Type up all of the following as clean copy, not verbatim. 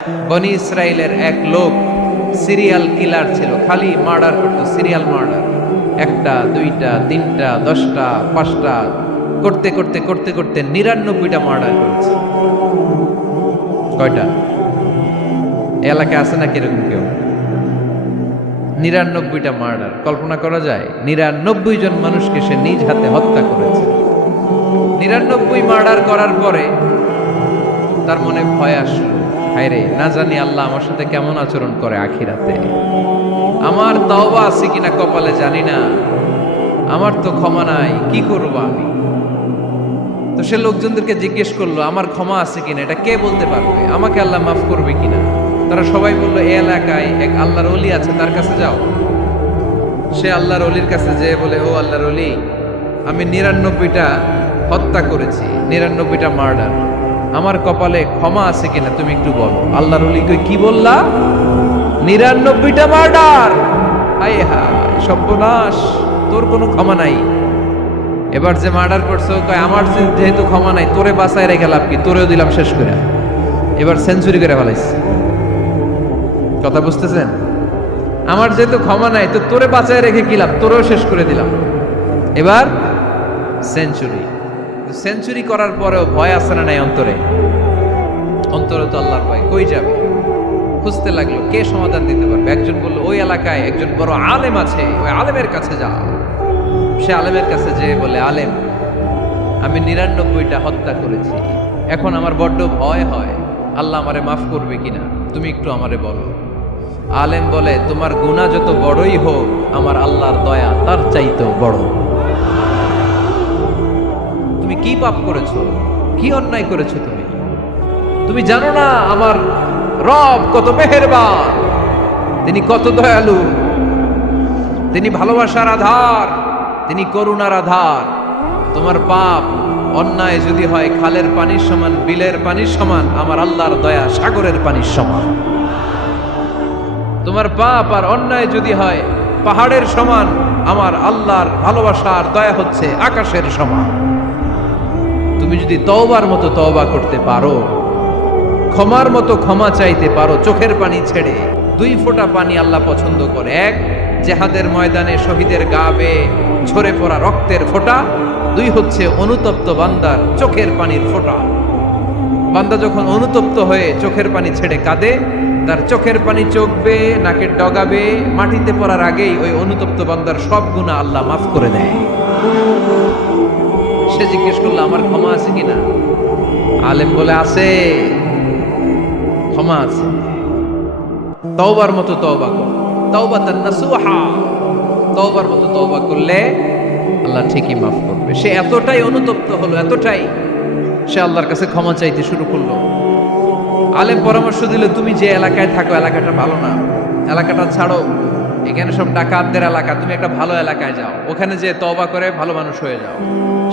বনি ইসরায়েলের এক লোক সিরিয়াল কিলার ছিল, খালি মার্ডার করতো, সিরিয়াল মার্ডার। একটা, দুইটা, তিনটা, 10টা, 5টা করতে করতে করতে করতে 99টা মার্ডার করেছে। কয়টা? এলাকায় আছে না কিরকম কেউ? 99টা মার্ডার। কল্পনা করা যায়? 99 জন মানুষকে সে নিজ হাতে হত্যা করেছে। 99 মার্ডার করার পরে তার মনে ভয় আসলো, হায়রে, না জানি আল্লাহ আমার সাথে কেমন আচরণ করে আখিরাতে। আমার তওবা আছে কিনা কপালে জানি না, আমার তো ক্ষমা নাই, কি করব আমি? তো সে লোকজনদেরকে জিজ্ঞেস করলো, আমার ক্ষমা আছে কিনা, এটা কে বলতে পারবে? আমাকে আল্লাহ মাফ করবে কিনা? তারা সবাই বললো, এই এলাকায় এক আল্লাহর ওলি আছে, তার কাছে যাও। সে আল্লাহর ওলির কাছে যেয়ে বলে, ও আল্লাহর ওলি, আমি 99টা হত্যা করেছি, 99টা মার্ডার, আমার কপালে ক্ষমা আছে কিনা তুমি একটু বলো। আল্লাহর ওলি কই, কি বললা? 99টা মার্ডার? হায় হায়, সর্বনাশ, তোর কোনো ক্ষমা নাই। এবার যে মার্ডার করছো কয়, আমার যেহেতু ক্ষমা নাই, তোরে বাঁচায় রেখে লাভ কি, তোরেও দিলাম শেষ করে। এবার সেঞ্চুরি করে ফেলাইছে। কথা বুঝতেছেন? আমার যেহেতু ক্ষমা নাই, তো তোরে বাঁচায় রেখে কি লাভ, তোরেও শেষ করে দিলাম। এবার সেঞ্চুরি। সেঞ্চুরি করার পরেও ভয় আসে না নাই অন্তরে? অন্তরে তো আল্লাহর ভয়, কই যাবে? খুঁজতে লাগলো কে সমাধান দিতে পারবে। একজন বলল, ওই এলাকায় একজন বড় আলেম আছে, ওই আলেমের কাছে যাও। সে আলেমের কাছে যেয়ে বলে, আলেম, আমি 99টা হত্যা করেছি, এখন আমার বড্ড ভয় হয়, আল্লাহ আমারে মাফ করবে কিনা, তুমি একটু আমারে বলো। আলেম বলে, তোমার গুনাহ যত বড়ই হোক, আমার আল্লাহর দয়া তার চাইতেও বড়। তুমি কি পাপ করেছো, কি অন্যায় করেছো? তুমি জানো না আমার রব কত মেহেরবান, তিনি কত দয়ালু, তিনি ভালোবাসার আধার, তিনি করুণার আধার। তোমার পাপ অন্যায় যদি হয় খালের পানির সমান, বিলের পানির সমান, আমার আল্লাহর দয়া সাগরের পানির সমান। তোমার পাপ আর অন্যায় যদি হয় পাহাড়ের সমান, আমার আল্লাহর ভালোবাসার দয়া হচ্ছে আকাশের সমান। তুমি যদি তওবার মতো তওবা করতে পারো, ক্ষমার মতো ক্ষমা চাইতে পারো, চোখের পানি ছেড়ে, 2 ফোঁটা পানি আল্লাহ পছন্দ করে। এক, জেহাদের ময়দানে শহীদের গা বেয়ে ঝরে পড়া রক্তের ফোঁটা। 2 হচ্ছে অনুতপ্ত বান্দার চোখের পানির ফোঁটা। বান্দা যখন অনুতপ্ত হয়ে চোখের পানি ছেড়ে কাঁদে, তার চোখের পানি চোখ বেয়ে নাকের ডগা বেয়ে মাটিতে পড়ার আগেই ওই অনুতপ্ত বান্দার সব গুনাহ আল্লাহ মাফ করে দেয়। সে জিজ্ঞেস করলো, আমার ক্ষমা আছে কিনা? আলেম বলে, আছে, ক্ষমা আছে। তওবার মতো তওবা কর, তাওবাতান নাসুহা। তওবার মতো তওবা করলে আল্লাহ ঠিকই মাফ করবে। সে এতটাই অনুতপ্ত হলো, এতটাই, সে আল্লাহর কাছে ক্ষমা চাইতে শুরু করলো। আলেম পরামর্শ দিল, তুমি যে এলাকায় থাকো এলাকাটা ভালো না, এলাকাটা ছাড়ো, এখানে সব ডাকাতদের এলাকা, তুমি একটা ভালো এলাকায় যাও, ওখানে যে তওবা করে ভালো মানুষ হয়ে যাও।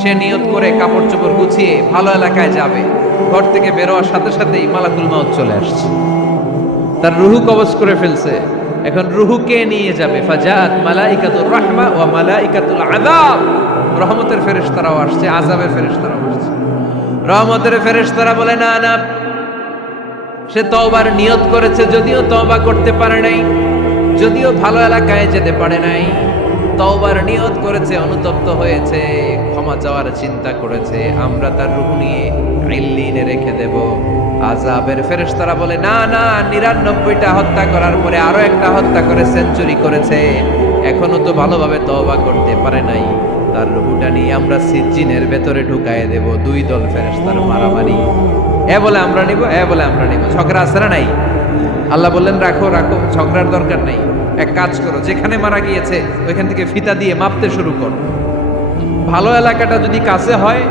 সে নিয়ত করে কাপড় চোপড় গুছিয়ে ভালো এলাকায় যাবে। ঘর থেকে বেরোয়ার সাথে সাথেই মালাকুল মাউত চলে আসছে, তার রুহু কবজ করে ফেলছে। এখন রুহু কে নিয়ে যাবে? ফাজাত মালাইকাতুর রাহমা ওয়া মালাইকাতুল আযাব। রহমতের ফেরেশতারাও আসছে, আযাবের ফেরেশতারাও আসছে। রহমতের ফেরেশতারা বলে, না না, সে তওবার নিয়ত করেছে, যদিও তওবা করতে পারে নাই, যদিও ভালো এলাকায় যেতে পারে নাই, তওবার নিয়ত করেছে, অনুতপ্ত হয়েছে, ক্ষমা চাওয়ার চিন্তা করেছে, আমরা তার রূহ নিয়ে ইল্লিনে রেখে দেব। আযাবের ফেরেশতারা বলে, না না, 99টা হত্যা করার পরে আরো একটা হত্যা করে সেঞ্চুরি করেছে, এখনো তো ভালোভাবে তওবা করতে পারে নাই, তার রূহটা নিয়ে আমরা সিজ্জিনের ভেতরে ঢুকায়ে দেব। 2 দল ফেরেশতার মারামারি, এ বলে আমরা নিব, এ বলে আমরা নিব। ঝগড়া আছে না নাই? আল্লাহ বললেন, রাখো রাখো, ঝগড়ার দরকার নেই। এক কাজ করো, যেখানে মারা গিয়েছে ওইখান থেকে ফিতা দিয়ে মাপতে শুরু করো। ভালো এলাকাটা যদি কাছে হয়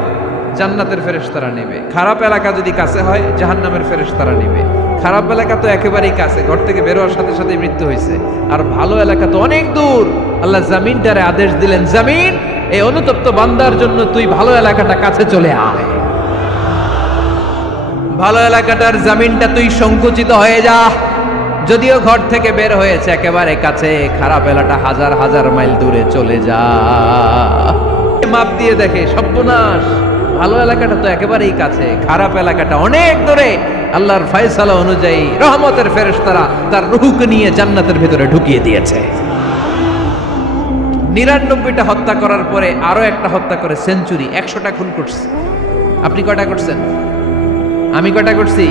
জান্নাতের ফেরেশতারা নেবে, খারাপ এলাকা যদি কাছে হয় জাহান্নামের ফেরেশতারা নেবে। খারাপ এলাকা তো একেবারেই কাছে, ঘর থেকে বেরোয়ার সাথে সাথে মৃত্যু হয়েছে। আর ভালো এলাকা তো অনেক দূর। আল্লাহ জামিনটারে আদেশ দিলেন, জামিন, এই অনুতপ্ত বান্দার জন্য তুই ভালো এলাকাটা কাছে চলে আয়। ভালো এলাকাটার জামিনটা তুই সংকুচিত হয়ে যা, যদিও ঘর থেকে বের হয়েছে একেবারে কাছে, খারাপ এলাকাটা হাজার হাজার মাইল দূরে চলে যা। মাপ দিয়ে দেখে, সর্বনাশ, ভালো এলাকাটা তো একেবারেই কাছে, খারাপ এলাকাটা অনেক দূরে। আল্লাহর ফয়সালা অনুযায়ী রহমতের ফেরেশতারা তার রূহকে নিয়ে জান্নাতের ভিতরে ঢুকিয়ে দিয়েছে। 99টা হত্যা করার পরে আরো একটা হত্যা করে সেঞ্চুরি, 100টা খুন করছে। আপনি কয়টা করছেন? আমি কয়টা করছি?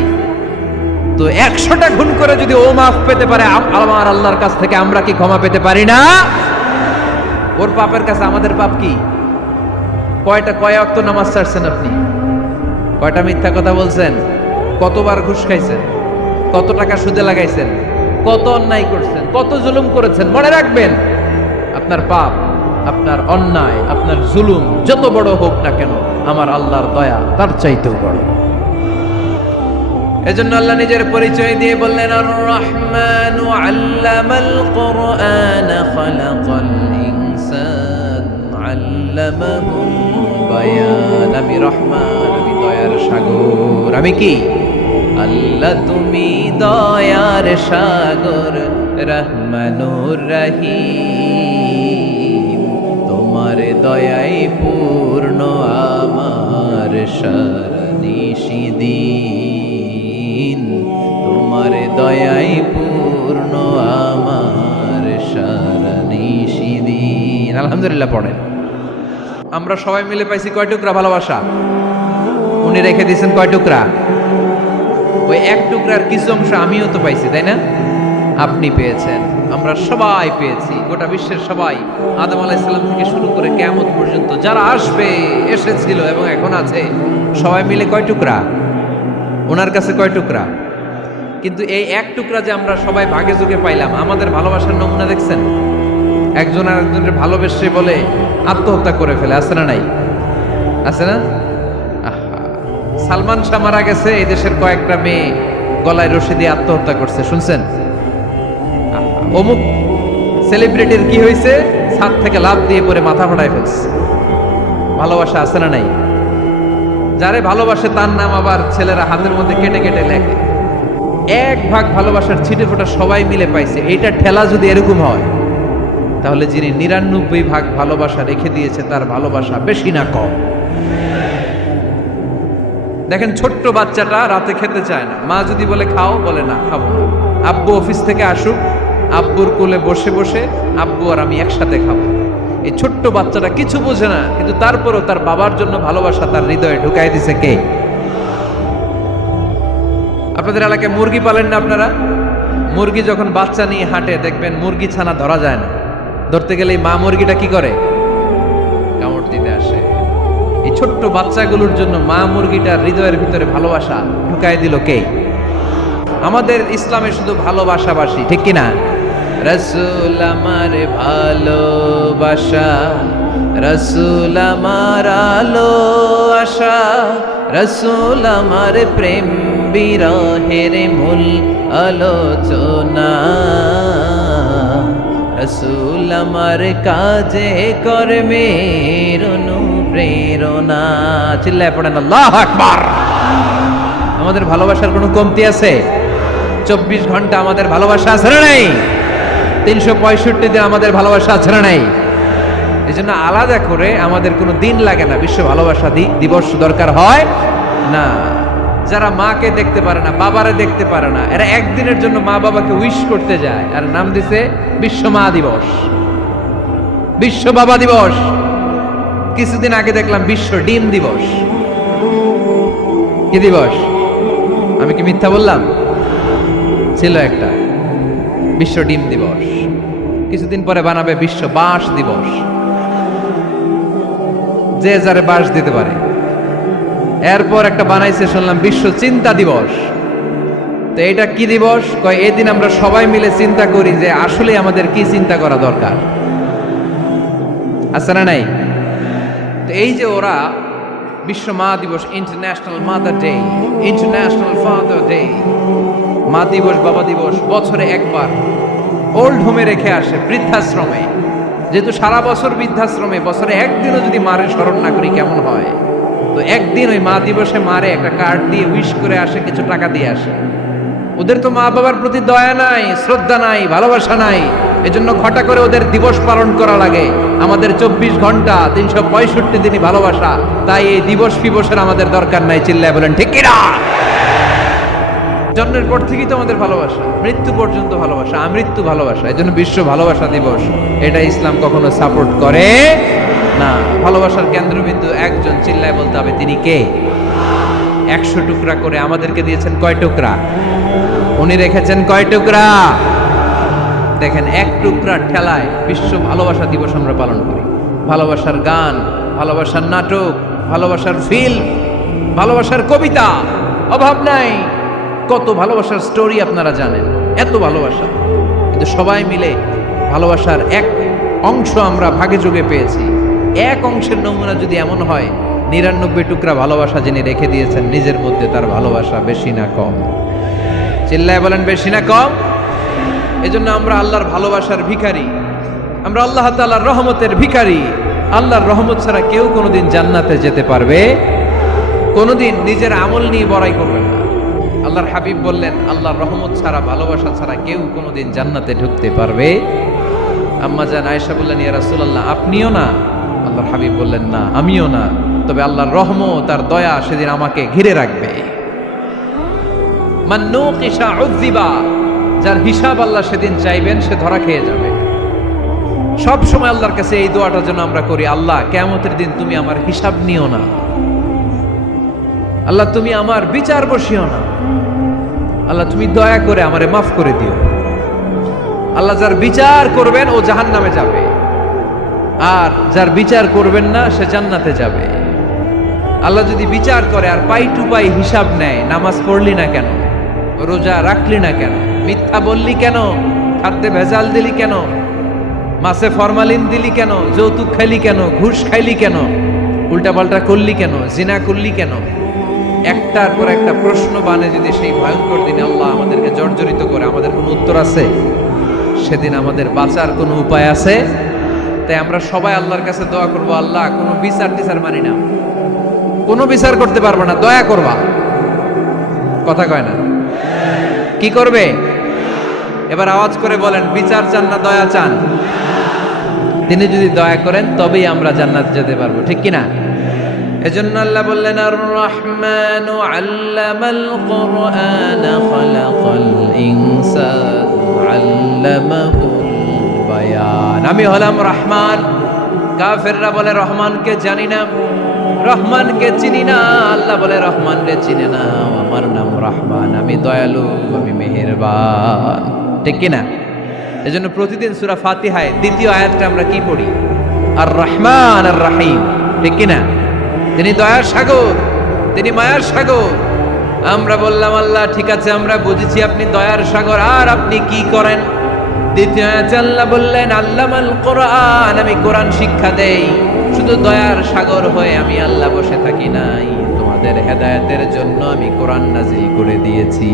তো 100টা খুন করে যদি ও মাফ পেতে পারে আমার আল্লাহর কাছ থেকে, আমরা কি ক্ষমা পেতে পারি না? ওর পাপের কাছে আমাদের পাপ কি? কয় ওয়াক্ত নামাজ ছাড়ছেন আপনি? কয়টা মিথ্যা কথা বলছেন? কতবার ঘুষ খাইছেন? কত টাকা সুদে লাগাইছেন? কত অন্যায় করছেন? কত জুলুম করেছেন? মনে রাখবেন, আপনার পাপ, আপনার অন্যায়, আপনার জুলুম যত বড় হোক না কেন, আমার আল্লাহর দয়া তার চাইতেও বড়। এজন্য আল্লাহ নিজের পরিচয় দিয়ে বললেন, আর রহমানু আল্লামাল কুরআন খালাকাল ইনসান আল্লামাহুল বায়ান। আমি রহমান, আমি দয়ার সাগর। আমি কি? আল্লাহ তুমি দয়ার সাগর, রহমানুর রহিম। তোমার দয়াই পূর্ণ আমার সারানিশিদিন। তোমার দয়াই পূর্ণ আমার সারানিশিদিন। আলহামদুলিল্লাহ পড়েন। আমরা সবাই মিলে পাইছি কয় টুকরা ভালোবাসা? উনি রেখে দিয়েছেন কয় টুকরা? ওই এক টুকরার কিছু অংশ আমিও তো পাইছি, তাই না? আপনি পেয়েছেন, আমরা সবাই পেয়েছি, গোটা বিশ্বের সবাই, আদম আলাইহিস সালাম থেকে শুরু করে কিয়ামত পর্যন্ত যারা আসবে, এসেছিল এবং এখন আছে, সবাই মিলে কয় টুকরা? ওনার কাছে কয় টুকরা? কিন্তু এই এক টুকরা যে আমরা সবাই ভাগে যোগে পাইলাম, আমাদের ভালোবাসার নমুনা দেখছেন? একজন আর একজনের ভালোবেসে বলে আত্মহত্যা করে ফেলে, আছে না নাই? আছে না? সালমান শাহ মারা গেছে, এই দেশের কয়েকটা মেয়ে গলায় রশি দিয়ে আত্মহত্যা করছে, শুনছেন? অমুক সেলিব্রিটির কি হয়েছে, ছাদ থেকে লাফ দিয়ে পরে মাথা ফাটায় ফেলছে। ভালোবাসা আছে না নাই? যারে ভালোবাসে তার নাম আবার ছেলেরা হাতের মধ্যে কেটে কেটে লেখে। 1 ভাগ ভালোবাসার ছিটে ফোটা সবাই মিলে পাইছে। এইটা ঠেলা যদি এরকম হয়, তাহলে যিনি 99 ভাগ ভালোবাসা রেখে দিয়েছে তার ভালোবাসা বেশি না কম? দেখেন, ছোট্ট বাচ্চাটা রাতে খেতে চায় না, মা যদি বলে খাও, বলে না, খাবো না। আব্বু অফিস থেকে আসুক, আব্বুর কোলে বসে বসে আব্বু আর আমি একসাথে খাবো। এই ছোট্ট বাচ্চাটা কিছু বোঝে না, কিন্তু তারপরও তার বাবার জন্য ভালোবাসা তার হৃদয়ে ঢুকাই দিছে কে? আপনাদের এলাকায় মুরগি পালেন না আপনারা? মুরগি যখন বাচ্চা নিয়ে হাঁটে, দেখবেন মুরগি ছানা ধরা যায় না। ধরতে গেলে মা মুরগিটা কি করে? কামড় দিতে আসে। এই ছোট্ট বাচ্চাগুলোর জন্য মা মুরগিটার হৃদয়ের ভিতরে ভালোবাসা ঢুকাই দিল কে? আমাদের ইসলামে শুধু ভালোবাসাবাসী, ঠিক কিনা? রাসূল আমার ভালোবাসা, রাসূল আমার আলো আশা, রাসূল আমার প্রেম বিরহের মূল আলোচনা, রাসূল আমার কাজে কর্মের অনুপ্রেরণা। চিল্লায় পড়েন আল্লাহু আকবার। আমাদের ভালোবাসার কোনো কমতি আছে? 24 ঘন্টা আমাদের ভালোবাসা আছে না নাই? 365 দিন আমাদের ভালোবাসা আছে না নাই? এই জন্য আলাদা করে আমাদের কোনো দিন লাগে না, বিশ্ব ভালোবাসা দিবস দরকার হয় না। যারা মাকে দেখতে পারে না, বাবারে দেখতে পারে না, এরা একদিনের জন্য মা বাবাকে উইশ করতে যায়, আর নাম দিছে বিশ্ব মা দিবস, বিশ্ব বাবা দিবস। কিছুদিন আগে দেখলাম বিশ্ব ডিম দিবস। কি দিবস? আমি কি মিথ্যা বললাম? ছিল একটা বিশ্ব ডিম দিবস। কিছুদিন পরে বানাবে বিশ্ব বাঁশ দিবস, যে যারে বাঁশ দিতে পারে। এরপর একটা বানাইছে শুনলাম বিশ্ব চিন্তা দিবস। তো এটা কি দিবস? কয় এই দিন আমরা সবাই মিলে চিন্তা করি যে আসলে আমাদের কি চিন্তা করা দরকার, আছে না নাই? তো এই যে ওরা বিশ্ব মা দিবস, international mother day, international father day, মা দিবস, বাবা দিবস, বছরে একবার ওল্ড হোমে রেখে আসে, বৃদ্ধাশ্রমে। যেহেতু সারা বছর বৃদ্ধাশ্রমে, বছরে একদিনও যদি মারে স্মরণ না করি কেমন হয়? তো একদিন ওই মা দিবসে মারে একটা কার্ড দিয়ে উইশ করে আসে, কিছু টাকা দিয়ে আসে। ওদের তো মা বাবার প্রতি দয়া নাই, শ্রদ্ধা নাই, ভালোবাসা নাই। এজন্য ঘটা করে ওদের দিবস পালন করা লাগে। আমাদের 24 ঘন্টা 365 দিনই ভালোবাসা, তাই এই দিবস ফিবসের আমাদের দরকার নাই। চিল্লায় বলেন ঠিক কিনা? জন্মের পর থেকেই তো আমাদের ভালোবাসা, মৃত্যু পর্যন্ত ভালোবাসা, আমৃত্যু ভালোবাসা। এই জন্য বিশ্ব ভালোবাসা দিবস, এটা ইসলাম কখনো সাপোর্ট করে না। ভালোবাসার কেন্দ্রবিন্দু একজন, চিল্লায় বলতে হবে তিনি কে। 100 টুকরা করে আমাদেরকে দিয়েছেন কয় টুকরা? উনি রেখেছেন কয় টুকরা? দেখেন, এক টুকরা ঠেলায় বিশ্ব ভালোবাসা দিবস আমরা পালন করি। ভালোবাসার গান, ভালোবাসার নাটক, ভালোবাসার ফিল্ম, ভালোবাসার কবিতা, অভাব নাই। কত ভালোবাসার স্টোরি আপনারা জানেন, এত ভালোবাসা। কিন্তু সবাই মিলে ভালোবাসার এক অংশ আমরা ভাগে যোগে পেয়েছি। এক অংশের নমুনা যদি এমন হয়, 99 টুকরা ভালোবাসা যিনি রেখে দিয়েছেন নিজের মধ্যে, তার ভালোবাসা বেশি না কম? চিল্লায় বলেন, বেশি না কম? এজন্য আমরা আল্লাহর ভালোবাসার ভিখারি, আমরা আল্লাহ তাআলার রহমতের ভিখারি। আল্লাহর রহমত ছাড়া কেউ কোনোদিন জান্নাতে যেতে পারবে? কোনোদিন নিজের আমল নিয়ে বড়াই করবেন না। আল্লাহর হাবিব বললেন, আল্লাহর রহমত ছাড়া, ভালোবাসা ছাড়া কেউ কোনোদিন জান্নাতে ঢুকতে পারবে? আম্মা জান আয়েশা বললেন, ইয়া রাসূলুল্লাহ, আপনিও না? আল্লাহর হাবিব বললেন, না, আমিও না, তবে আল্লাহর রহমত, তার দয়া সেদিন আমাকে ঘিরে রাখবে। মান নুকিশা উযিবা, যার হিসাব আল্লাহ সেদিন চাইবেন সে ধরা খেয়ে যাবে। সব সময় আল্লাহর কাছে এই দোয়াটা যেন আমরা করি, আল্লাহ কিয়ামতের দিন তুমি আমার হিসাব নিও না, আল্লাহ তুমি আমার বিচার বসিও না, আল্লাহ তুমি দয়া করে আমারে মাফ করে দিও। আল্লাহ যার বিচার করবেন ও জাহান্নামে যাবে, আর যার বিচার করবেন না সে জান্নাতে যাবে। আল্লাহ যদি বিচার করে আর পাই টু পাই হিসাব নেয়, নামাজ পড়লি না কেন, রোজা রাখলি না কেন, মিথ্যা বললি কেন, খাদ্যে ভেজাল দিলি কেন, মাছে ফরমালিন দিলি কেন, যৌতুক খাইলি কেন, ঘুষ খাইলি কেন, উল্টাপাল্টা করলি কেন, জিনা করলি কেন, একটার পর একটা প্রশ্ন বানে যদি সেই ভয়ঙ্কর দিনে আল্লাহ আমাদেরকে জর্জরিত করে, আমাদের কোনো উত্তর আছে? সেদিন আমাদের বাঁচার কোনো উপায় আছে? তাই আমরা সবাই আল্লাহর কাছে দোয়া করবো, আল্লাহ কোনো বিচার টিচার মানি না, কোনো বিচার করতে পারবো না, দয়া করবা। কথা কয় না? কি করবে? এবার আওয়াজ করে বলেন, বিচার চান না দয়া চান? তিনি যদি দয়া করেন তবেই আমরা জান্নাত যেতে পারবো, ঠিক কিনা? এজন্য আল্লাহ বললেন, আর রহমানু আল্লামাল কুরআন খালাকাল ইনসান আল্লামাহুল বায়ান। আমি হলাম রহমান। কাফেররা বলে রহমানকে জানি না, রহমানকে চিনি না। আল্লাহ বলে রহমানকে চিনে না, আমার নাম রহমান, আমি দয়ালু, আমি মেহেরবান, ঠিক কিনা? এজন্য প্রতিদিন সূরা ফাতিহায় দ্বিতীয় আয়াতটা আমরা কি পড়ি? আর রহমান আর রহিম, ঠিক কিনা? তিনি দয়ার সাগর, তিনি মায়ার সাগর। আমরা বললাম, আল্লাহ ঠিক আছে, আমরা বুঝেছি আপনি দয়ার সাগর, আর আপনি কি করেন? দ্বিতীয় আয়াতে আল্লাহ বললেন, আল্লামাল কোরআন, আমি কোরআন শিক্ষা দেই। শুধু দয়ার সাগর হয়ে আমি আল্লাহ বসে থাকি নাই, তোমাদের হেদায়েতের জন্য আমি কোরআন নাজিল করে দিয়েছি।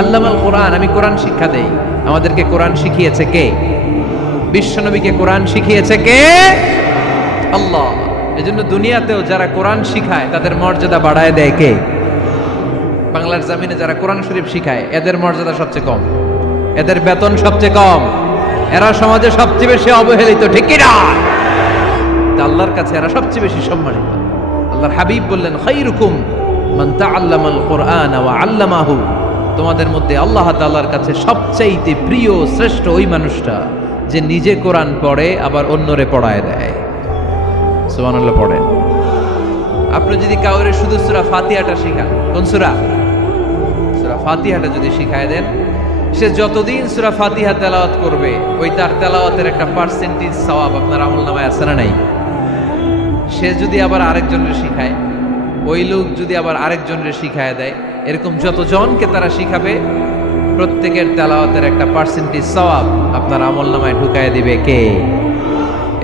আল্লামাল কোরআন, আমি কোরআন শিক্ষা দেই। আমাদেরকে কোরআন শিখিয়েছে কে? বিশ্বনবীকে কোরআন শিখিয়েছে কে? আল্লাহ। এজন্য দুনিয়াতেও যারা কোরআন শিখায় তাদের মর্যাদা বাড়ায় দেয় কে? বাংলার জমিনে যারা কোরআন শরীফ শিখায় এদের মর্যাদা সবচেয়ে কম, এদের বেতন সবচেয়ে কম, এরা সমাজে সবচেয়ে বেশি অবহেলিত, ঠিক কি না? আল্লাহর কাছে এরা সবচেয়ে বেশি সম্মানিত। আল্লাহর হাবিব বললেন, খায়রুকুম মান তাআল্লামাল কুরআন ওয়া আল্লামাহু, তোমাদের মধ্যে আল্লাহ তাআলার কাছে সবচাইতে প্রিয় শ্রেষ্ঠ ওই মানুষটা যে নিজে কোরআন পড়ে আবার অন্যরে পড়ায় দেয়। সুবহানাল্লাহ পড়েন। আপনি যদি কাউরে শুধু সূরা ফাতিহাটা শিখান, কোন সূরা? সূরা ফাতিহাটা যদি শিখায় দেন, সে যতদিন সূরা ফাতিহা তেলাওয়াত করবে ওই তার তেলাওয়াতের একটা পার্সেন্টেজ সওয়াব আপনার আমলনামায় আছে না নাই? সে যদি আবার আরেকজনের শিখায়, ওই লোক যদি আবার আরেকজনের শিখায় দেয়, এরকম যতজনকে তারা শিখাবে প্রত্যেকের তেলাওয়াতের একটা পার্সেন্টেজ সওয়াব আপনার আমলনামায় ঢুকায় দিবে কে?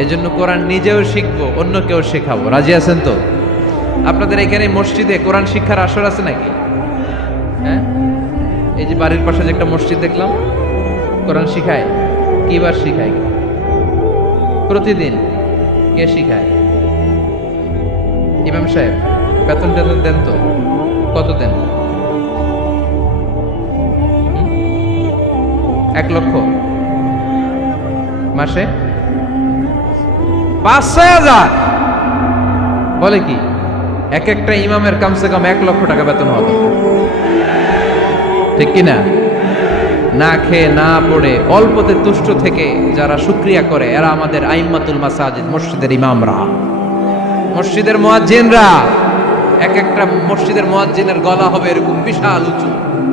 এজন্য কোরআন নিজেও শিখবো, অন্যকেও শেখাবো। রাজি আছেন তো? আপনাদের এখানে মসজিদে কোরআন শিক্ষার আসর আছে নাকি? হ্যাঁ, এই যে বাড়ির পাশে যে একটা মসজিদ দেখলাম, কোরআন শিখায়। কিবার শিখায়? প্রতিদিন। কে শিখায়? ইমাম সাহেব। বেতন টেতন দেন তো? কত দেন? 1 লক্ষ মাসে? 5-6 হাজার? বলে কি? এক একটা ইমামের কমসে কম 1,00,000 টাকা বেতন হবে, ঠিক কিনা? না খেয়ে না পড়ে অল্পতে তুষ্ট থেকে যারা শুকরিয়া করে এরা আমাদের আইম্মাতুল মাসাজিদ, মসজিদের ইমামরা, মসজিদের মুয়াজ্জিনরা। এক একটা মসজিদের মুয়াজ্জিনের গলা হবে এরকম বিশাল উঁচু।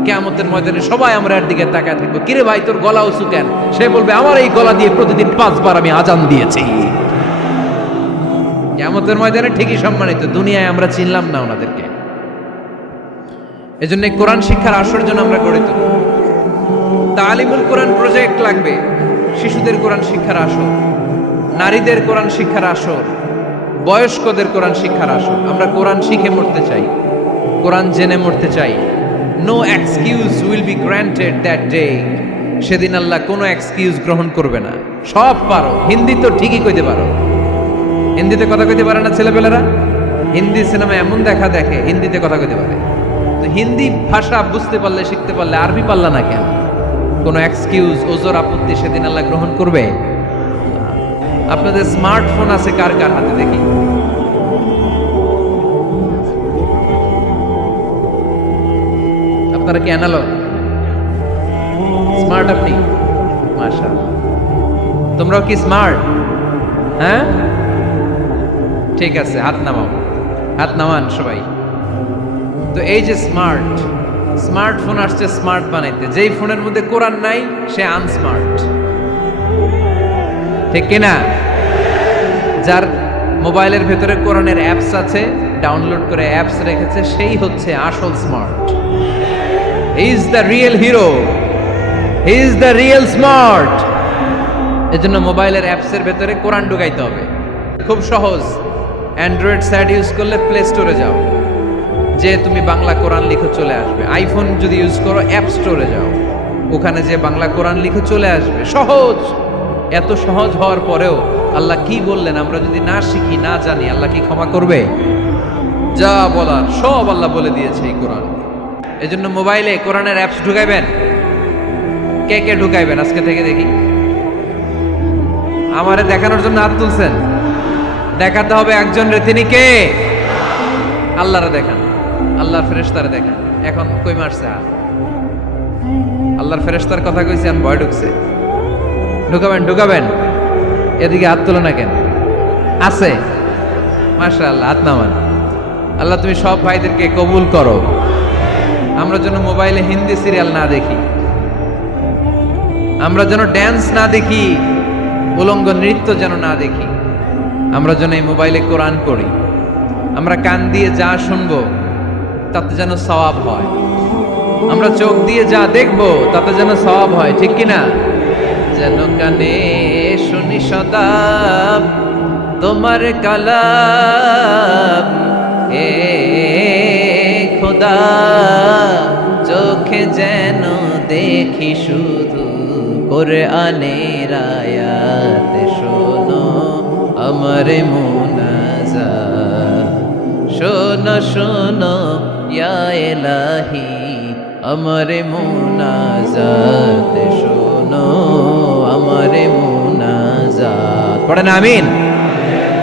কিয়ামতের ময়দানে সবাই আমরা এর দিকে তাকায় থাকবো, কিরে ভাই তোর গলা উঁচু কেন? সে বলবে আমার এই গলা দিয়ে প্রতিদিন 5 বার আমি আজান দিয়েছি। কিয়ামতের ময়দানে ঠিকই সম্মানিত, দুনিয়ায় আমরা চিনলাম না ওনাদেরকে। এজন্য কোরআন শিক্ষার আসর জন্য আমরা গড়ে তুলি। তালিমুল কোরআন প্রজেক্ট লাগবে, শিশুদের কোরআন শিক্ষার আসর, নারীদের কোরআন শিক্ষার আসর, বয়স্কদের কোরআন শিক্ষার আসর। আমরা কোরআন শিখে মরতে চাই, কোরআন জেনে মরতে চাই। No excuse will be granted that day. সেদিন আল্লাহ কোনো এক্সকিউজ গ্রহণ করবে না। সব পারো, হিন্দি তো ঠিকই কইতে পারো। হিন্দিতে কথা কইতে পারে না ছেলেপেলেরা? হিন্দি সিনেমা এমন দেখা দেখে হিন্দিতে কথা কইতে পারে। তো হিন্দি ভাষা বুঝতে পারলে, শিখতে পারলে আরবি পারলা না কেন? কোনো এক্সকিউজ, ওজর, আপত্তি সেদিন আল্লাহ গ্রহণ করবে? আপনাদের স্মার্টফোন আছে কার কার হাতে দেখি? আপনারা কি অ্যানালগ? স্মার্ট আপনি? মাশাআল্লাহ। তোমরাও কি স্মার্ট? হ্যাঁ, ঠিক আছে, হাত নামাও, হাত নামান সবাই। তো এই যে স্মার্টফোন আসছে স্মার্ট বানাইতে। যেই ফোনের মধ্যে কোরআন নাই সে আনস্মার্ট, ঠিক কিনা? যার মোবাইলের ভেতরে কোরআনের অ্যাপস আছে, ডাউনলোড করে অ্যাপস রেখেছে, সেই হচ্ছে আসল smart. He is the real hero, he is the real smart. এজন্য মোবাইলের অ্যাপসের ভেতরে কোরআন ঢুকাইতে হবে। খুব সহজ। অ্যান্ড্রয়েড স্যাট ইউজ করলে প্লে স্টোরে যাও, যে তুমি বাংলা কোরআন লিখে চলে আসবে। আইফোন যদি ইউজ করো অ্যাপ স্টোরে যাও, ওখানে যে বাংলা কোরআন লিখে চলে আসবে। সহজ। এত সহজ হওয়ার পরেও আল্লাহ কি বললেন আমরা যদি না শিখি, না জানি, আল্লাহ কি ক্ষমা করবে? যা বলার সব আল্লাহ বলে দিয়েছে এই কোরআন। এজন্য মোবাইলে কোরআনের অ্যাপস ঢুকাইবেন। কে কে ঢুকাইবেন আজকে থেকে দেখি? আমারে দেখানোর জন্য হাত তুলছেন? দেখাতে হবে একজন রে, তিনি কে? আল্লাহরে দেখান, আল্লাহর ফেরেশতারে দেখান। এখন কই মারছে হাত? আল্লাহর ফেরেশতার কথা কইছি, আর ভয় ঢুকছে। ঢুকাবেন। এদিকে হাত তোলো না কেন? আছে? মাশাআল্লাহ, হাত নামান। আল্লাহ তুমি সব ভাইদেরকে কবুল করো। আমরা যেন মোবাইলে হিন্দি সিরিয়াল না দেখি, আমরা যেন ড্যান্স না দেখি, উলঙ্গ নৃত্য যেন না দেখি। আমরা যেন এই মোবাইলে কোরআন পড়ি। আমরা কান দিয়ে যা শুনবো তাতে যেন সওয়াব হয়। আমরা চোখ দিয়ে যা দেখবো তাতে যেন সওয়াব হয়, ঠিক কিনা? যেন কানে শুনি সদা তোমার কালাম, এ খোদা চোখে যেন দেখি শুধু কোরআনের আয়াত। শোনো আমার মুনাজাত, শোনো শোনো ইয়া ইলাহি আমার মুনাজাত, শোনো আমার মুনাজাত। পড়েন আমিন।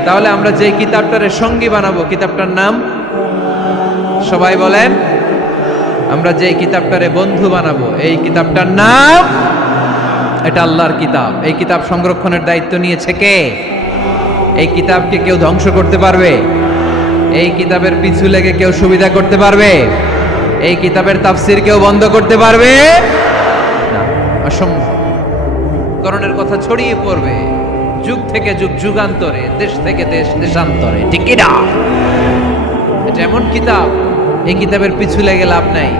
তাহলে আমরা যে কিতাবটারে সঙ্গী বানাবো, কিতাবটার নাম সবাই বলেন। আমরা যে কিতাবটারে বন্ধু বানাবো, এই কিতাবটার নাম, এটা আল্লাহর কিতাব। এই কিতাব সংরক্ষণের দায়িত্ব নিয়েছে কে? এই কিতাবকে কেউ ধ্বংস করতে পারবে? এই কিতাবের পিছু লেগে কেউ সুবিধা করতে পারবে? এই কিতাবের তাফসির কেউ বন্ধ করতে পারবে না, অসম্ভব। করণের কথা ছড়িয়ে পড়বে যুগ থেকে যুগ, যুগান্তরে, দেশ থেকে দেশ, দেশান্তরে, ঠিক কি না? এটা এমন কিতাব, এই কিতাবের পিছু লেগে লাভ নাই।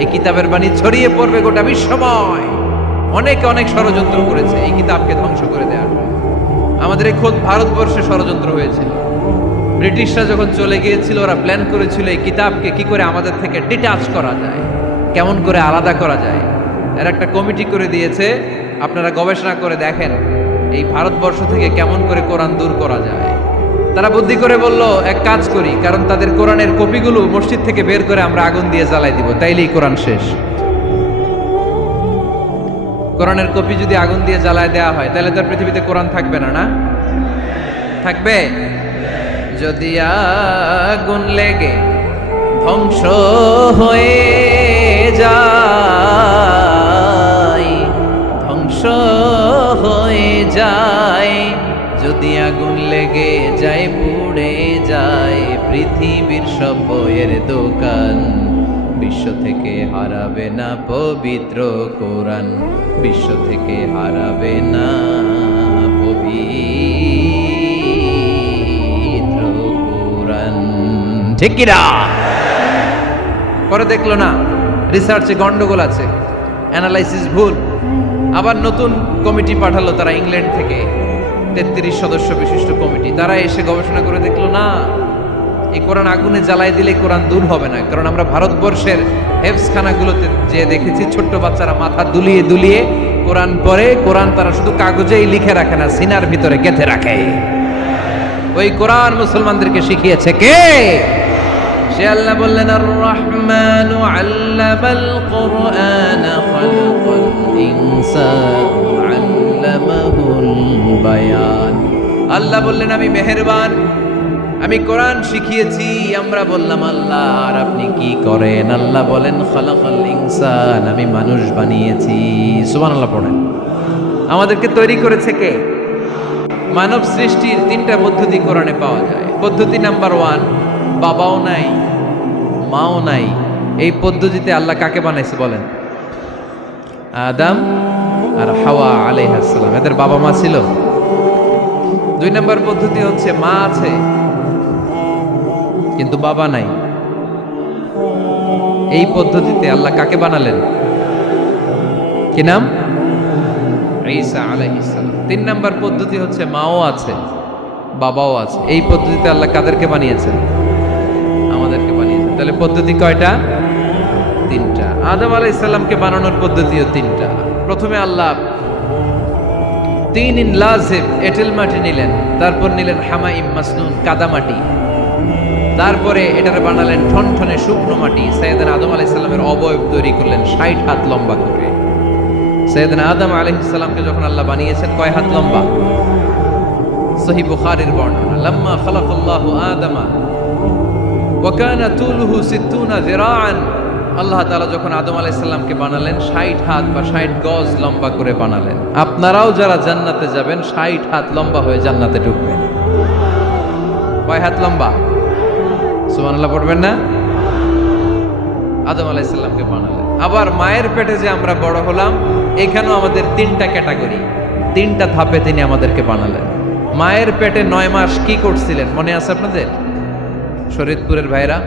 এই কিতাবের বাণী ছড়িয়ে পড়বে গোটা বিশ্বময়। অনেকে অনেক ষড়যন্ত্র করেছে এই কিতাবকে ধ্বংস করে দেওয়ার। আমাদের এই খোদ ভারতবর্ষে ষড়যন্ত্র হয়েছিল। ব্রিটিশরা যখন চলে গিয়েছিল, ওরা প্ল্যান করেছিল এই কিতাবকে কি করে আমাদের থেকে ডিটাচ করা যায়, কেমন করে আলাদা করা যায়। এর একটা কমিটি করে দিয়েছে, আপনারা গবেষণা করে দেখেন এই ভারতবর্ষ থেকে কেমন করে কোরআন দূর করা যায়। তারা বুদ্ধি করে বলল এক কাজ করি, কারণ তাদের কোরআনের কপিগুলো মসজিদ থেকে বের করে আমরা আগুন দিয়ে জ্বালাই দিব, তাইলেই কোরআন শেষ। কোরআনের কপি যদি আগুন দিয়ে জ্বালায় দেওয়া হয় তাহলে তার পৃথিবীতে কোরআন থাকবে না? না থাকবে? যদি আগুন লেগে ধ্বংস হয়ে যায়, ধ্বংস হয়ে যায়, যদি আগুন লেগে যায় পুড়ে যায় পৃথিবীর সব বইয়ের দোকান, বিশ্ব থেকে হারাবে না পবিত্র কোরআন, বিশ্ব থেকে হারাবে না পবিত্র কোরআন। ঠিক কি না? পরে দেখলো না রিসার্চে গন্ডগোল আছে, অ্যানালাইসিস ভুল, আবার নতুন কমিটি পাঠালো তারা ইংল্যান্ড থেকে, 33 সদস্য বিশিষ্ট কমিটি। তারা এসে গবেষণা করে দেখলো না, এই কোরআন আগুনে জ্বালাই দিলে কোরআন দূর হবে না। কারণ আমরা ভারতবর্ষের হেফজখানাগুলোতে যে দেখেছি ছোট্ট বাচ্চারা মাথা দুলিয়ে দুলিয়ে কোরআন পড়ে, কোরআন তারা শুধু কাগজেই লিখে রাখে না, সিনার ভিতরে গেঁথে রাখে। ওই কোরআন মুসলমানদেরকে শিখিয়েছে কে? সে আল্লাহ বললেন, আর রহমানু আল্লামাল কুরআন খালাকাল ইনসান আল্লামাহুল বায়ান। আল্লাহ বললেন আমি মেহেরবান, আমি কোরআন শিখিয়েছি। আমরা বললাম আল্লাহ আর আপনি কি করেন? আল্লাহ বলেন খালাকাল ইনসান, আমি মানুষ বানিয়েছি। সুবহানাল্লাহ পড়েন। আমাদেরকে তৈরি করেছে কে? মানব সৃষ্টির 3টা পদ্ধতি কোরআনে পাওয়া যায়। পদ্ধতি নাম্বার 1, বাবাও নাই মাও নাই, এই পদ্ধতিতে আল্লাহ কাকে বানাইছে বলেন? আদম আর হাওয়া আলাইহিস সালাম, এদের বাবা মা ছিল। 2 নম্বর পদ্ধতি হচ্ছে মা আছে কিন্তু বাবা নাই, এই পদ্ধতিতে আল্লাহ কাকে বানালেন? কি নাম? ঈসা আলাইহিস সালাম। 3 নম্বর পদ্ধতি হচ্ছে মাও আছে বাবাও আছে, এই পদ্ধতিতে আল্লাহ কাদেরকে বানিয়েছেন? আমাদেরকে বানিয়েছেন। তাহলে পদ্ধতি কয়টা? 3টা। আদম আলাইহিস সালামকে বানানোর পদ্ধতিও 3টা। প্রথমে আল্লাহ তিন লাজিম এঁটেল মাটি নিলেন, তারপর নিলেন হামাইম মাসনুন কাদা মাটি, তারপরে এটারে বানালেন ঠনঠনে শুকনো মাটি। সাইয়েদনা আদম আলাইহিস সালামের অবয়ব তৈরি করলেন 60 হাত লম্বা করে। সাইয়েদনা আদম আলাইহিস সালামকে যখন আল্লাহ বানিয়েছেন কয় হাত লম্বা? সহিহ বুখারীর বর্ণনা, লাম্মা খালাকাল্লাহু আদামা ওয়া কানা তুলুহু 60 যিরাআন। আল্লাহ তাআলা যখন আদম আলাইহিস সালামকে বানালেন 60 হাত বা 60 গজ লম্বা করে বানালেন। আপনারাও যারা জান্নাতে যাবেন 60 হাত লম্বা হয়ে জান্নাতে ঢুকবেন। কয় হাত লম্বা? সুবহানাল্লাহ পড়বেন না? আদম আলাইহিস সালামকে বানালেন। আবার মায়ের পেটে যে আমরা বড় হলাম, এখানেও আমাদের 3টা ক্যাটাগরি, 3টা ধাপে তিনি আমাদেরকে বানালেন। মায়ের পেটে 9 মাস কি করছিলেন মনে আছে আপনাদের? শরীয়তপুরের ভাইরা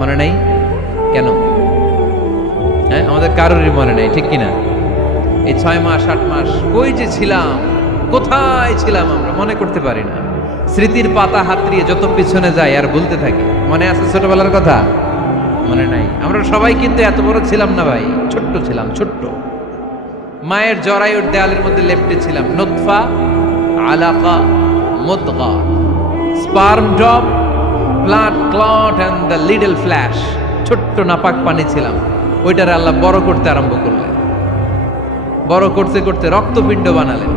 মনে নেই কেন? হ্যাঁ, আমাদের কারোরই মনে নেই, ঠিক কিনা? এই 6 মাস 8 মাস কই যে ছিলাম, কোথায় ছিলাম আমরা মনে করতে পারি না। স্মৃতির পাতা হাতড়িয়ে যত পিছনে যাই আর ভুলতে থাকি। মনে আছে ছোটবেলার কথা? মনে নাই। আমরা সবাই কিন্তু এত বড় ছিলাম না ভাই, ছোট্ট ছিলাম, ছোট্ট। মায়ের জরায়ুর দেয়ালের মধ্যে লেপ্টে ছিলাম। নুতফা, আলাকা, মুদগা, sperm drop, blood clot and the little flesh. ছোট্ট নাপাক পানি ছিলাম। ওইটারে আল্লাহ বড় করতে আরম্ভ করলেন। বড় করতে করতে রক্তপিণ্ড বানালেন।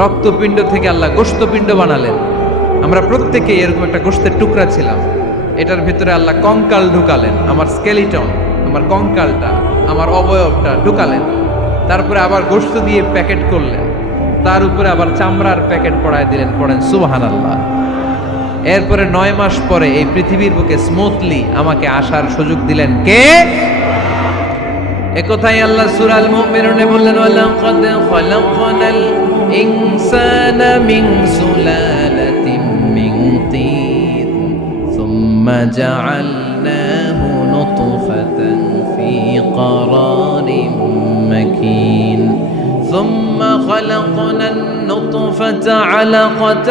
রক্তপিণ্ড থেকে আল্লাহ গোশতপিণ্ড বানালেন। আমরা প্রত্যেকে এরকম একটা গোশতের টুকরা ছিলাম। এটার ভিতরে আল্লাহ কঙ্কাল ঢুকালেন, আমার স্কেলিটন, আমার কঙ্কালটা, আমার অবয়বটা ঢুকালেন। তারপরে আবার গোশত দিয়ে প্যাকেট করলেন, তার উপরে আবার চামড়ার প্যাকেট পড়ায় দিলেন। পড়েন সুবহানাল্লাহ। এরপরে 9 মাস পরে এই পৃথিবীর বুকে স্মুথলি আমাকে আসার সুযোগ দিলেন কে? একথাই আল্লাহ সূরা আল মুমিনুনে বললেন, ওয়ালাকাদ খালাকনাল ইনসানা মিন সুলালাতিন মিন তিন সুম্মা জাআলনাহু নুতফাতান ফি ক্বারারিন মাকিন ثم خلقنا النطفة علقة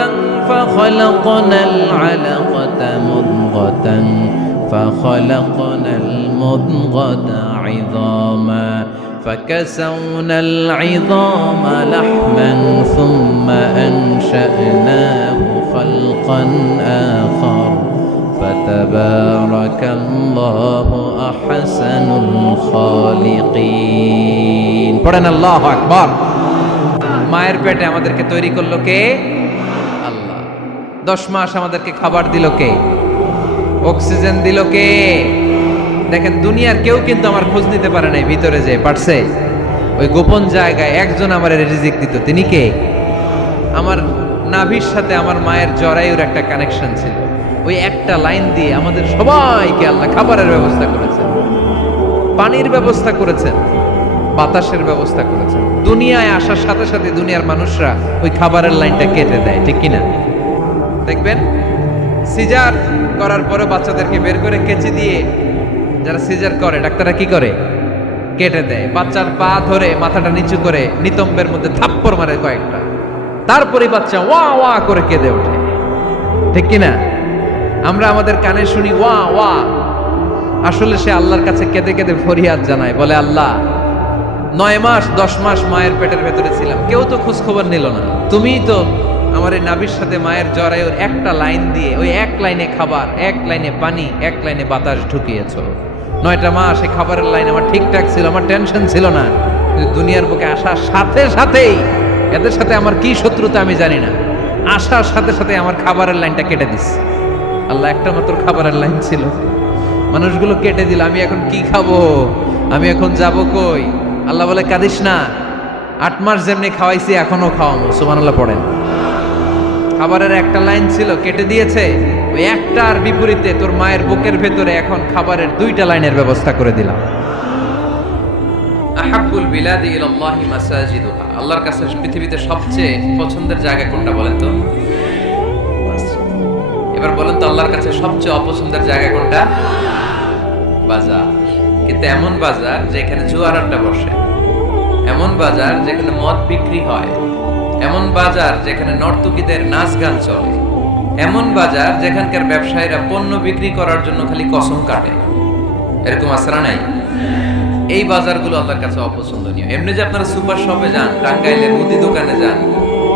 فخلقنا العلقة مضغة فخلقنا المضغة عظاما فكسونا العظام لحما ثم أنشأناه خلقا آخر فتبارك الله أحسن الخالقين. পড়েন আল্লাহু আকবার। মায়ের পেটে আমাদেরকে তৈরি করলো কে? আল্লাহ। 10 মাস আমাদেরকে খাবার দিল কে? অক্সিজেন দিল কে? দেখেন দুনিয়ার কেউ কিন্তু আমার খোঁজ নিতে পারে নাই, ভিতরে যে পারছে ওই গোপন জায়গায় একজন আমার রিজিক দিত। তিনি কে? আমার নাভির সাথে আমার মায়ের জরায়ুর একটা কানেকশন ছিল। ওই একটা লাইন দিয়ে আমাদের সবাইকে আল্লাহ খাবারের ব্যবস্থা করেছেন, পানির ব্যবস্থা করেছেন, বাতাসের ব্যবস্থা করেছেন। দুনিয়ায় আসার সাথে সাথে দুনিয়ার মানুষরা ওই খাবারের লাইনটা কেটে দেয়, ঠিক কিনা? দেখবেন সিজার করার পরে বাচ্চাদেরকে বের করে কেচি দিয়ে যারা সিজার করে ডাক্তাররা কি করে? কেটে দেয়। বাচ্চার পা ধরে মাথাটা নিচু করে নিতম্বের মধ্যে থাপ্পড় মারে কয়েকটা, তারপরে বাচ্চা ওয়া ওয়া করে কেঁদে ওঠে, ঠিক কিনা? আমরা আমাদের কানে শুনি ওয়া ওয়া, আসলে সে আল্লাহর কাছে কেঁদে কেঁদে ফরিয়াদ জানায়, বলে আল্লাহ 9 মাস 10 মাস মায়ের পেটের ভেতরে ছিলাম, কেউ তো খোঁজ খবর নিল না, তুমিই তো আমার এই নাভির সাথে মায়ের জরায়ুর একটা লাইন দিয়ে ওই এক লাইনে খাবার, এক লাইনে পানি, এক লাইনে বাতাস ঢুকিয়েছো। 9টা মাস এই খাবারের লাইন আমার ঠিকঠাক ছিল, আমার টেনশন ছিল না। কিন্তু দুনিয়ার বুকে আসার সাথে সাথেই এদের সাথে আমার কি শত্রুতা আমি জানি না, আসার সাথে সাথে আমার খাবারের লাইনটা কেটে দিস। আল্লাহ একটা মাত্র খাবারের লাইন ছিল, মানুষগুলো কেটে দিল। আমি এখন কি খাবো? আমি এখন যাব কই? আল্লাহ বলে কাঁদিস না, 8 মাস যেমনি খাওয়াইছি এখনো খাওয়াবো। সুবহানাল্লাহ পড়েন। খাবারের একটা লাইন ছিল, কেটে দিয়েছে। ওই একটার বিপরীতে তোর মায়ের বুকের ভেতরে এখন খাবারের 2টা লাইনের ব্যবস্থা করে দিলাম। আহাব্বুল বিলাদি ইলাল্লাহি মাসাজিদুহা, আল্লাহর কাছে পৃথিবীতে সবচেয়ে পছন্দের জায়গা কোনটা বলেন তো? এবার বলেন তো আল্লাহর কাছে সবচেয়ে অপছন্দের জায়গা কোনটা? বাজার। কিন্তু এমন বাজার যেখানে জুয়ার আড্ডা বসে, এমন বাজার যেখানে মদ বিক্রি হয়, এমন বাজার যেখানে নর্তকীদের নাচ গান চলে, এমন বাজার যেখানকার ব্যবসায়ীরা পণ্য বিক্রি করার জন্য খালি কসম কাটে, এরকম আসরা নাই? এই বাজারগুলো আল্লাহর কাছে অপছন্দনীয়। এমনি যে আপনারা সুপার শপে যান, টাঙ্গাইলের মুদি দোকানে যান,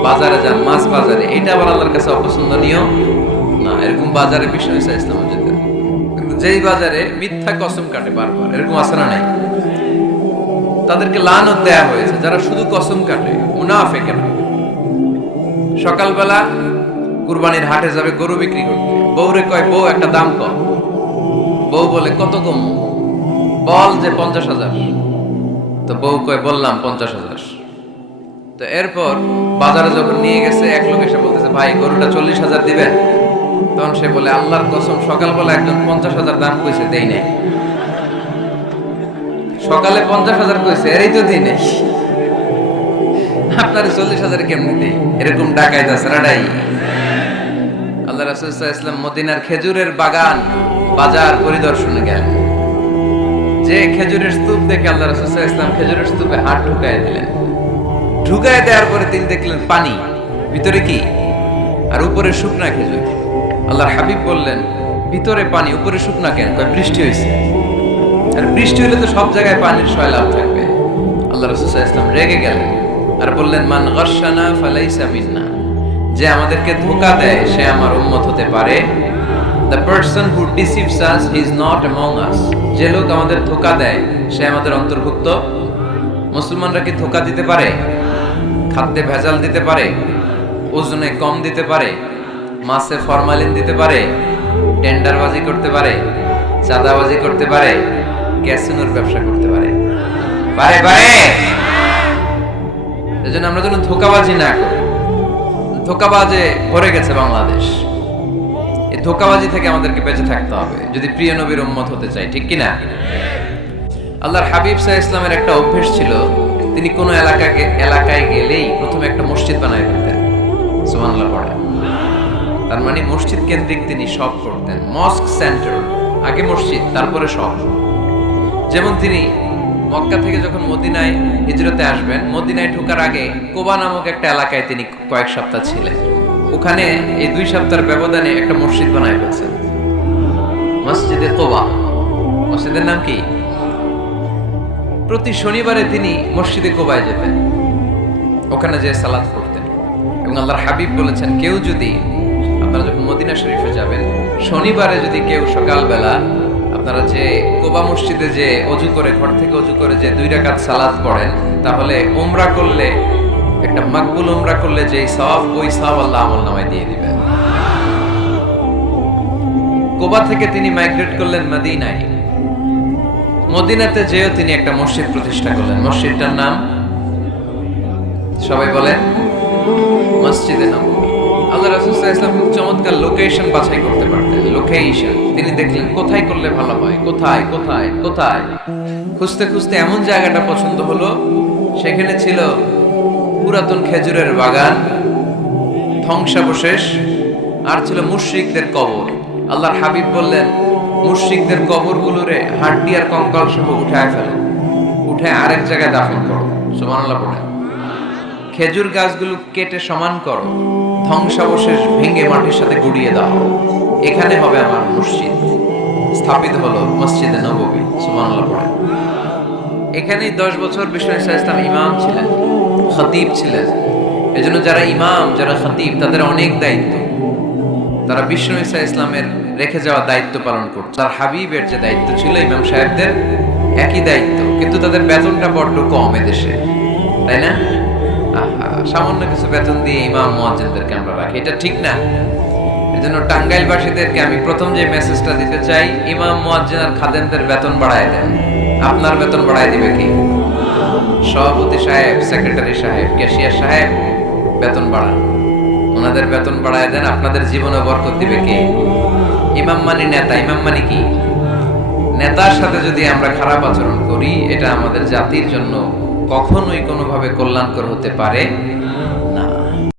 বাজারে যান, মাছ বাজারে, এটা আবার আল্লাহর কাছে অপছন্দনীয় না। এরকম বাজারে বিষয় ইসলাম যেতে, কিন্তু যেই বাজারে মিথ্যা কসম কাটে বারবার, এরকম আসরা নাই? তাদেরকে লানত দেয়া হয়েছে যারা শুধু কসম কাটে, মুনাফিকেরা। সকালবেলা কুরবানির হাটে যাবে গরু বিক্রি করতে, বউরে কয় বউ একটা দাম কম। বউ বলে কত কম? বল যে 50,000। তো বউ কয় বললাম 50,000। তো এরপর বাজারে যখন নিয়ে গেছে, এক লোক এসে বলতেছে ভাই গরুটা 40,000 দিবেন। তখন সে বলে আল্লাহর কসম সকালবেলা একজন 50,000 দাম কইছে, দেই নাই। সকালে 50,000 কইছে, এরই তো দিই নাই, আপনার 40,000 কেমনি দেই? এরকম ডাকাইত আছে রাডাই। আল্লাহ রাসূল সাল্লাল্লাহু আলাইহি ওয়াসাল্লাম মদিনার খেজুরের বাগান বাজার পরিদর্শনে গেলেন। যে খেজুরের স্তূপ দেখে আল্লাহ রাসূল সাল্লাল্লাহু আলাইহি ওয়াসাল্লাম খেজুরের স্তূপে হাত ঢুকায় দিলেন। ঢুকায় দেওয়ার পরে তিনি দেখলেন পানি, ভিতরে কি? আর উপরে শুকনা খেজুর। আল্লাহর হাবিব বললেন ভিতরে পানি, উপরে শুকনা কেন? কয় বৃষ্টি হয়েছে। আর বৃষ্টি হলে তো সব জায়গায় পানির সয়লাব থাকবে। আল্লাহ রাসূল সাল্লাল্লাহু আলাইহি ওয়াসাল্লাম রেগে গেলেন আর বললেন মান গাশশানা ফালাইসা মিন্না, যে আমাদেরকে ধোঁকা দেয় সে আমার উম্মত হতে পারে। The person who deceives us he is not among us, যে লোক আমাদের ধোঁকা দেয় সে আমাদের অন্তর্ভুক্ত। মুসলমানরা কি ধোঁকা দিতে পারে? খাদ্যে ভেজাল দিতে পারে? ওজনে কম দিতে পারে? মাছে ফরমালিন দিতে পারে? টেন্ডারবাজি করতে পারে? চাঁদাবাজি করতে পারে? ক্যাসিনোর ব্যবসা করতে পারে? পারে পারে? এজন্য আমরা যেন ধোঁকাবাজি না করি। ধোঁকাবাজে ভরে গেছে বাংলাদেশ। এই ধোঁকাবাজি থেকে আমাদেরকে বেঁচে থাকতে হবে যদি প্রিয় নবীর উম্মত হতে চাই, ঠিক কিনা? আল্লাহর হাবিব সাল্লাল্লাহু আলাইহি ওয়াসাল্লামের একটা অভ্যাস ছিল, তিনি কোন এলাকায় গেলেই প্রথমে একটা মসজিদ বানায় ফেলতেন। সুবহানাল্লাহ পড়ে। তার মানে মসজিদ কেন্দ্রিক তিনি সব করতেন। মস্ক সেন্টার, আগে মসজিদ তারপরে সব। যেমন তিনি মক্কা থেকে যখন মদিনায় হিজরতে আসবেন, মদিনায় ঢোকার আগে কোবা নামক একটা এলাকায় তিনি কয়েক সপ্তাহ ছিলেন। ওখানে এই 2 সপ্তাহের ব্যবধানে একটা মসজিদ বানায় ফেলছেন, মসজিদে কোবা। মসজিদের নাম কি? প্রতি শনিবারে তিনি মসজিদে কোবায় যেতেন, ওখানে যে সালাত পড়তেন। এবং আল্লাহর হাবিব বলেছেন কেউ যদি, আপনারা যখন মদিনা শরীফে যাবেন, শনিবারে যদি কেউ সকালবেলা আপনারা যে কোবা মসজিদে যে অজু করে, ঘর থেকে অজু করে যে 2 রাকাত সালাত পড়েন, তাহলে উমরা করলে, একটা মাকবুল উমরা করলে যেই সওয়াব, ওই সওয়াব আল্লাহ আমলনামায় দিয়ে দিবেন। কুবা থেকে তিনি মাইগ্রেট করলেন মদিনায়। মদিনাতে যেও তিনি একটা মসজিদ প্রতিষ্ঠা করলেন। মসজিদটার নাম সবাই বলেন মসজিদে নববী। আল্লাহ রাসূল সাল্লাল্লাহু আলাইহি ওয়াসাল্লাম খুব চমৎকার লোকেশন বাছাই করতে পারতেন। লোকেশন তিনি দেখলেন কোথায় করলে ভালো হয়, কোথায় কোথায় কোথায়। খুঁজতে খুঁজতে এমন জায়গাটা পছন্দ হলো, সেখানে ছিল পুরাতন খেজুরের বাগান, ধ্বংসাবশেষ, আর ছিল মুশরিকদের কবর। আল্লাহর হাবিব বললেন, মুশরিকদের কবরগুলোরে হাড্ডি আর কঙ্কাল সহ উঠায় ফেলো, উঠে আরেক জায়গায় দাফন করো। সুবহানাল্লাহ পড়েন। খেজুর গাছগুলো কেটে সমান করো, ধ্বংসাবশেষ ভেঙে মাটির সাথে গুড়িয়ে দাও, এখানে হবে আমার মসজিদ। স্থাপিত হলো মসজিদে নববী। সুবহানাল্লাহ পড়েন। এখানেই 10 বছর বিষ্ণু ইসা ইসলাম ইমাম ছিলেন, খতিব ছিলেন। এজন্য যারা ইমাম, যারা খতিব, তাদের অনেক দায়িত্ব। তারা বিষ্ণু ইসা ইসলামের রেখে যাওয়া দায়িত্ব পালন করছে। তার হাবিবের যে দায়িত্ব ছিল ইমাম সাহেবদের একই দায়িত্ব, কিন্তু তাদের বেতনটা বড্ড কম এদেশে, তাই না? সামান্য কিছু বেতন দিয়ে ইমাম মুয়াজ্জিনদেরকে আমরা রাখি, এটা ঠিক না। এজন্য টাঙ্গাইলবাসীদেরকে আমি প্রথম যে মেসেজটা দিতে চাই, ইমাম মুয়াজ্জিন আর খাদেমদের বেতন বাড়ায় দেন। আপনার বেতন বাড়ায় দিবে কি? সভাপতি সাহেব, সেক্রেটারি সাহেব, ক্যাশিয়ার সাহেব বেতন বাড়ান, ওনাদের বেতন বাড়ায় দেন। আপনাদের জীবনে বরকত দিবে কে? ইমাম মানে নেতা। ইমাম মানে কি? নেতার সাথে যদি আমরা খারাপ আচরণ করি, এটা আমাদের জাতির জন্য কখনোই কোনোভাবে কল্যাণকর হতে পারে